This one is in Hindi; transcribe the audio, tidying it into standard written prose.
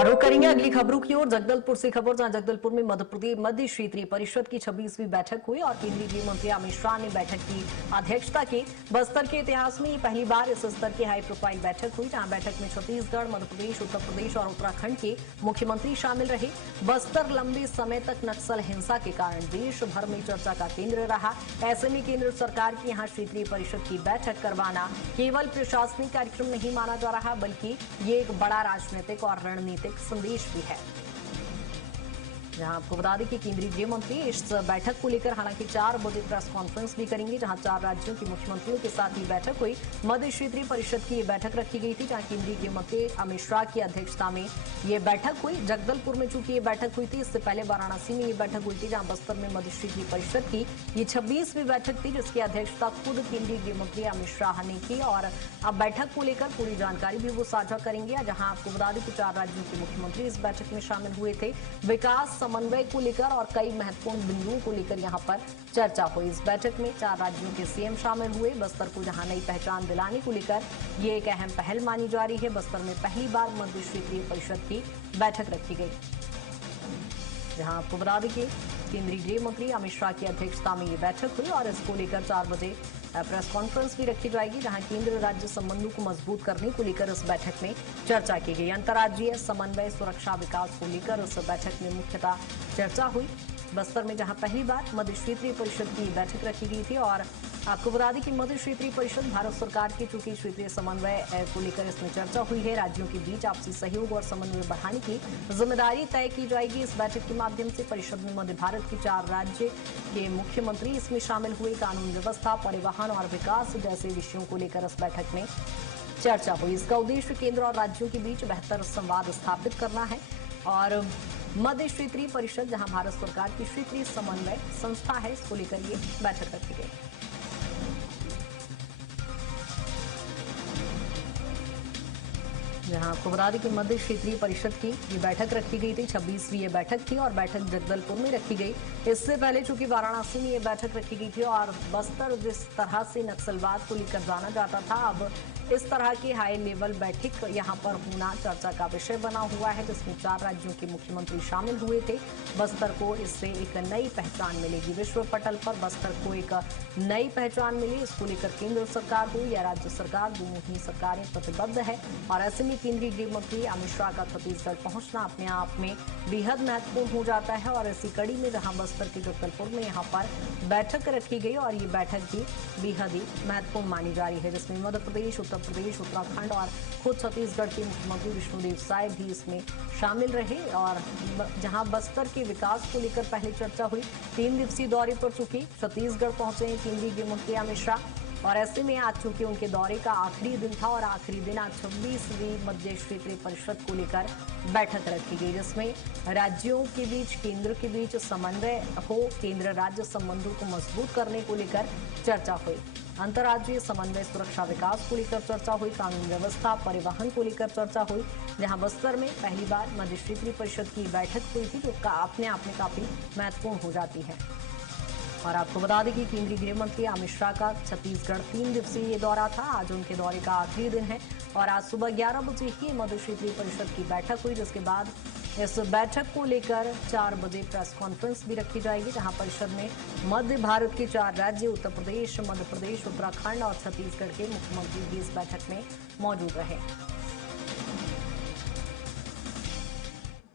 और रुक करेंगे अगली खबरों की ओर। जगदलपुर से खबर, जहां जगदलपुर में मध्य क्षेत्रीय परिषद की 26वीं बैठक हुई और केंद्रीय गृह मंत्री अमित शाह ने बैठक की अध्यक्षता की। बस्तर के इतिहास में ये पहली बार इस स्तर की हाई प्रोफाइल बैठक हुई, जहां बैठक में छत्तीसगढ़, मध्य प्रदेश, उत्तर प्रदेश और उत्तराखंड के मुख्यमंत्री शामिल रहे। बस्तर लंबे समय तक नक्सल हिंसा के कारण देश भर में चर्चा का केंद्र रहा। ऐसे में केंद्र सरकार की यहाँ क्षेत्रीय परिषद की बैठक करवाना केवल प्रशासनिक कार्यक्रम नहीं माना जा रहा, बल्कि ये एक बड़ा राजनीतिक और रणनीतिक संदेश भी है। जहां आपको बता दें कि केंद्रीय गृह मंत्री इस बैठक को लेकर हालांकि 4 बजे प्रेस कॉन्फ्रेंस भी करेंगे, जहां 4 राज्यों के मुख्यमंत्रियों के साथ ये बैठक हुई। मध्य क्षेत्रीय परिषद की ये बैठक रखी गई थी, जहां केंद्रीय गृह मंत्री अमित शाह की अध्यक्षता में ये बैठक हुई। जगदलपुर में चूंकि ये बैठक हुई थी, इससे पहले वाराणसी में ये बैठक हुई थी, जहां बस्तर में मध्य क्षेत्रीय परिषद की ये 26वीं बैठक थी, जिसकी अध्यक्षता खुद केंद्रीय गृह मंत्री अमित शाह ने की। और अब बैठक को लेकर पूरी जानकारी भी वो साझा करेंगे। जहां आपको बता दें कि 4 राज्यों के मुख्यमंत्री इस बैठक में शामिल हुए थे। विकास समन्वय को लेकर और कई महत्वपूर्ण बिंदुओं को लेकर यहां पर चर्चा हुई। इस बैठक में 4 राज्यों के सीएम शामिल हुए। बस्तर को जहां नई पहचान दिलाने को लेकर ये एक अहम पहल मानी जा रही है। बस्तर में पहली बार मध्य क्षेत्रीय परिषद की बैठक रखी गई, जहां आपको बता दें कि केंद्रीय गृह मंत्री अमित शाह की अध्यक्षता में ये बैठक हुई और इसको लेकर 4 बजे प्रेस कॉन्फ्रेंस भी रखी जाएगी, जहां केंद्र राज्य संबंधों को मजबूत करने को लेकर इस बैठक में चर्चा की गई। अंतर्राज्यीय समन्वय, सुरक्षा, विकास को लेकर इस बैठक में मुख्यतः चर्चा हुई। बस्तर में जहां पहली बार मध्य क्षेत्रीय परिषद की बैठक रखी गई थी और आपको बता दें कि मध्य क्षेत्रीय परिषद भारत सरकार की चूंकि क्षेत्रीय समन्वय को लेकर इसमें चर्चा हुई है। राज्यों के बीच आपसी सहयोग और समन्वय बढ़ाने की जिम्मेदारी तय की जाएगी। इस बैठक के माध्यम से परिषद में मध्य भारत के 4 राज्य के मुख्यमंत्री इसमें शामिल हुए। कानून व्यवस्था, परिवहन और विकास जैसे विषयों को लेकर इस बैठक में चर्चा हुई। इसका उद्देश्य केंद्र और राज्यों के बीच बेहतर संवाद स्थापित करना है। और मध्य क्षेत्रीय परिषद जहां भारत सरकार की क्षेत्रीय समन्वय संस्था है, इसको लेकर ये बैठक रखी गई। जहां आपको बता दें कि मध्य क्षेत्रीय परिषद की ये बैठक रखी गई थी, 26वीं ये बैठक थी और बैठक जगदलपुर में रखी गई। इससे पहले चूंकि वाराणसी में ये बैठक रखी गई थी और बस्तर जिस तरह से नक्सलवाद को लेकर जाना जाता था, अब इस तरह की हाई लेवल बैठक यहां पर होना चर्चा का विषय बना हुआ है, जिसमें 4 राज्यों के मुख्यमंत्री शामिल हुए थे। बस्तर को इससे एक नई पहचान मिलेगी, विश्व पटल पर बस्तर को एक नई पहचान मिली। इसको लेकर केंद्र सरकार हो या राज्य सरकार, दोनों ही सरकारें प्रतिबद्ध है। और ऐसे में केंद्रीय गृह मंत्री अमित शाह का छत्तीसगढ़ पहुंचना अपने आप में बेहद महत्वपूर्ण हो जाता है। और इसी कड़ी में जहां बस्तर के जगदलपुर में यहाँ पर बैठक रखी गई और ये बैठक भी बेहद ही महत्वपूर्ण मानी जा रही है, जिसमें मध्य प्रदेश, उत्तर प्रदेश, उत्तराखंड और खुद छत्तीसगढ़ के मुख्यमंत्री विष्णुदेव साय भी इसमें शामिल रहे। और जहां बस्तर के विकास को लेकर पहले चर्चा हुई, 3 दिवसीय दौरे पर चूंकि छत्तीसगढ़ पहुंचे हैं केंद्रीय गृह मंत्री अमित शाह। और ऐसे में आज चूंकि उनके दौरे का आखिरी दिन था और आखिरी दिन आज 26वीं मध्य क्षेत्रीय परिषद को लेकर बैठक रखी गई, जिसमें राज्यों के बीच, केंद्र के बीच समन्वय हो, केंद्र राज्य संबंधों को मजबूत करने को लेकर चर्चा हुई। अंतर्राज्यीय समन्वय, सुरक्षा, विकास को लेकर चर्चा हुई। कानून व्यवस्था, परिवहन को लेकर चर्चा हुई। जहां बस्तर में पहली बार मध्य क्षेत्रीय परिषद की बैठक हुई थी, जो अपने आप में काफी महत्वपूर्ण हो जाती है। और आपको बता दें कि केंद्रीय गृह मंत्री अमित शाह का छत्तीसगढ़ 3 दिवसीय दौरा था। आज उनके दौरे का आखिरी दिन है और आज सुबह 11 बजे ही मध्य क्षेत्रीय परिषद की बैठक हुई, जिसके बाद इस बैठक को लेकर 4 बजे प्रेस कॉन्फ्रेंस भी रखी जाएगी, जहां परिषद में मध्य भारत के 4 राज्य उत्तर प्रदेश, मध्य प्रदेश, उत्तराखंड और छत्तीसगढ़ के मुख्यमंत्री भी इस बैठक में मौजूद रहे।